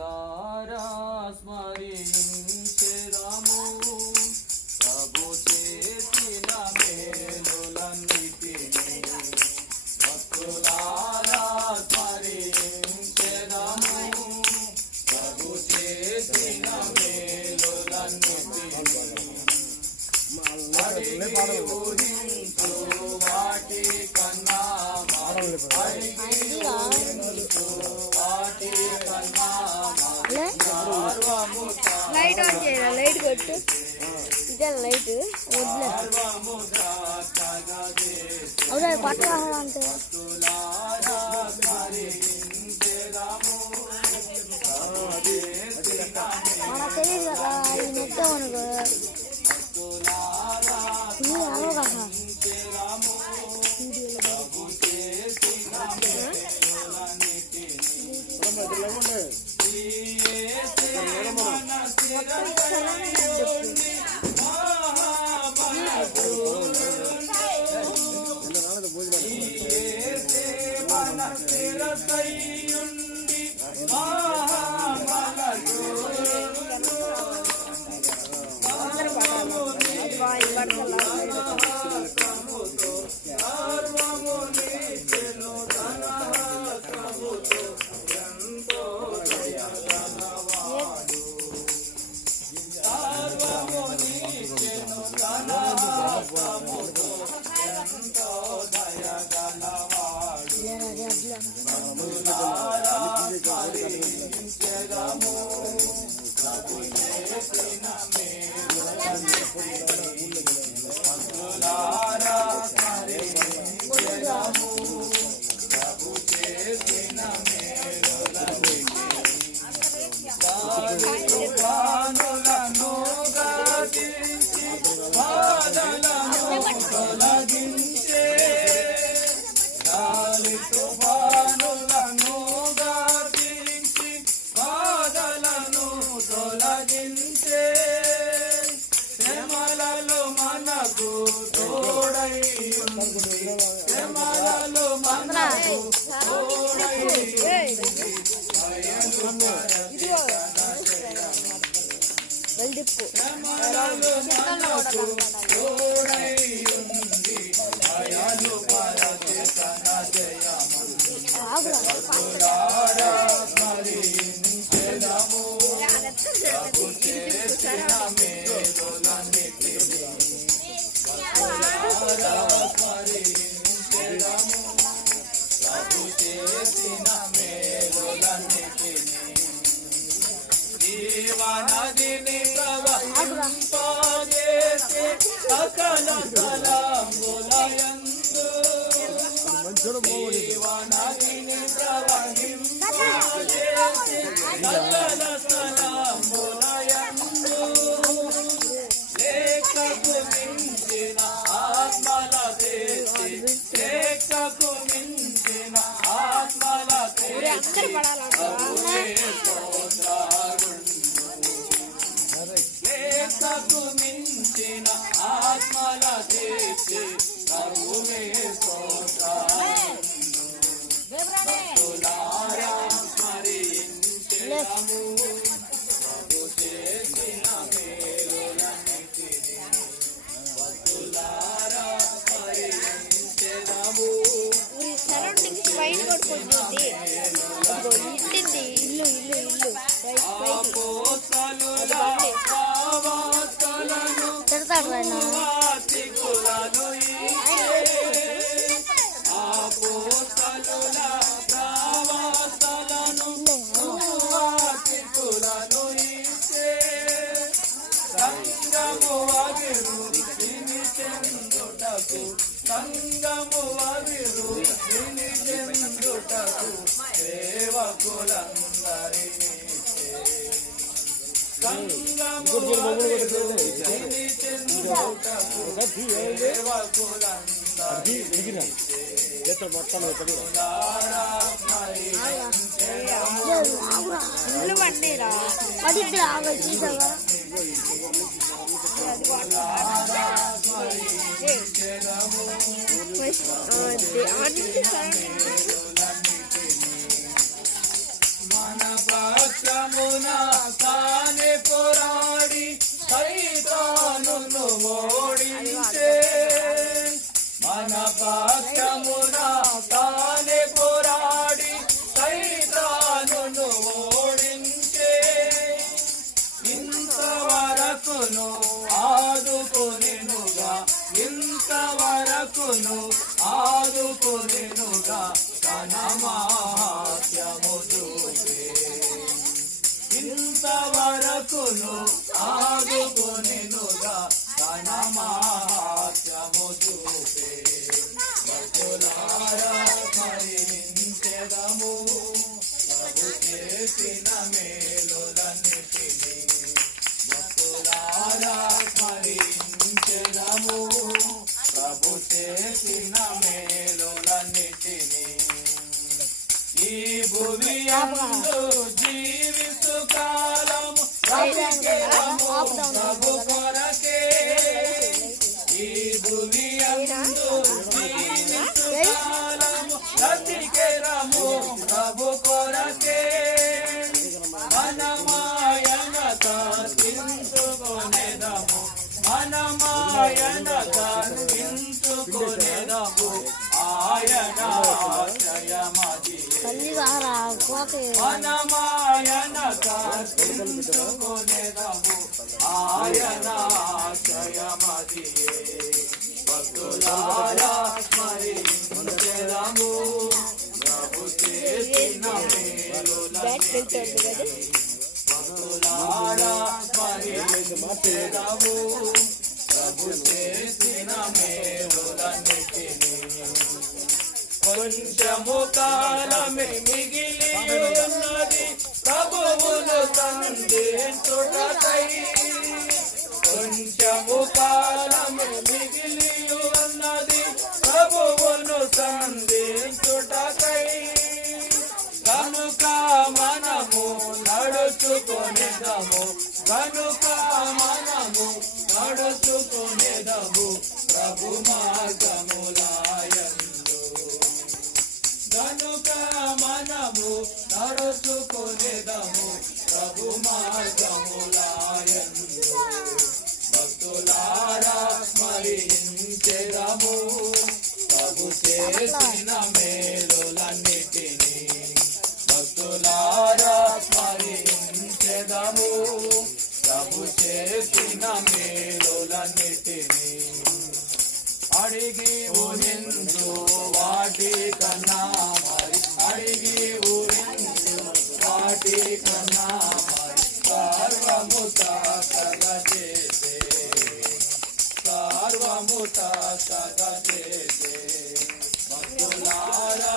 భక్తులారా స్మరించెదము ప్రభు చేసిన మేలులన్నిటినీ భక్తులారా స్మరించెదము ప్రభు చేసిన మేలులన్నిటినీ ఊహించు వాటి కన్నా లైట్ ఆన్ చేయరా లైట్ కొట్టు ఇదే లైట్ అవునా పట్టు అంటే మనకు తెలియదు కదా ఇది నెట్టామనుకో ఇది అలవ కదా జీవనదిని ప్రవహింపజేసే సకల స్థలములయందు జీవనదిని ప్రవహింపజేసే సకల స్థలములయందు లేఖకు మించిన ఆత్మల దేశి లేఖకు మించిన ఆత్మల దేశి లేఖకు మించిన ఆత్మల దేశి ప్రభువే భక్తులారా స్మరించెదము ప్రభు చేసిన మేలులన్నిటినీ భక్తులారా స్మరించెదము సరౌండింగ్స్ వైట్ కొట్టుకుంటుంది ఇంటింది ఇల్లు ఇల్లు ఇల్లు తిడతాడు సంగము అభివృద్ధిని చెందుటకు సేవకులందరినీ సంగము అభివృద్ధిని చెందుటకు సేవకులందరినీ ఇల్లు పండిరా అది చూసావా మన పక్షము తానే పోరాడి సైతానును ఓడించే మన పక్షమున తానే పోరాడి సైతానును ఓడించే ఇంతవరకును ఆదుకొనెనుగా ఇంతవరకును ఆదుకొనెనుగా తన మహాత్మ్యము చూపే ఇంతవరకును ఆదుకొనెనుగా తన మహాత్మ్యము చూపే భక్తులారా స్మరించెదము ప్రభు చేసిన మేలులన్నిటినీ భక్తులారా స్మరించెదము ప్రభు చేసిన మేలులన్నిటినీ ఈ భూమి యందు జీవిస్తు కాలము బ్రతికెదము ప్రభు కొరకే ఈ భూమి యందు జీవిస్తు కాలము బ్రతికెదము ప్రభు కొరకే మనమాయన చింతుకొనెదము మనమాయన చింతుకొనెదము ఆయన జయమది మనమాయన చింతుకొనెదము ఆయన జయమది భక్తులారా స్మరించెదము ప్రభు చేసిన మేలులన్నిటినీ భక్తులారా స్మరించెదము ప్రభు చేసిన మేలులన్నిటినీ కొంచెము కాలమే మిగిలి ఉన్నది ప్రభువును సంధించుటకై కొంచెము కాలమే మిగిలి ఉన్నది ప్రభువును సంధించుటకై కనుక మనము నడుచుకొనెదము కనుక మనము నడుచుకొనెదము ప్రభు మార్గములాయందు కనుక మనము నడుచుకొనెదము ప్రభు మార్గములాయందు భక్తులారా స్మరించెదము ప్రభు చేసిన మేలులన్నిటినీ భక్తులారా స్మరించెదము ప్రభు చేసిన మేలులన్నిటినీ అడిగి ఊహించు వాటి కన్నా మరి అడిగి ఊహించు వాటి కన్నా మరి సర్వము తాకగా చేసే సర్వము తాకగా చేసే భక్తులారా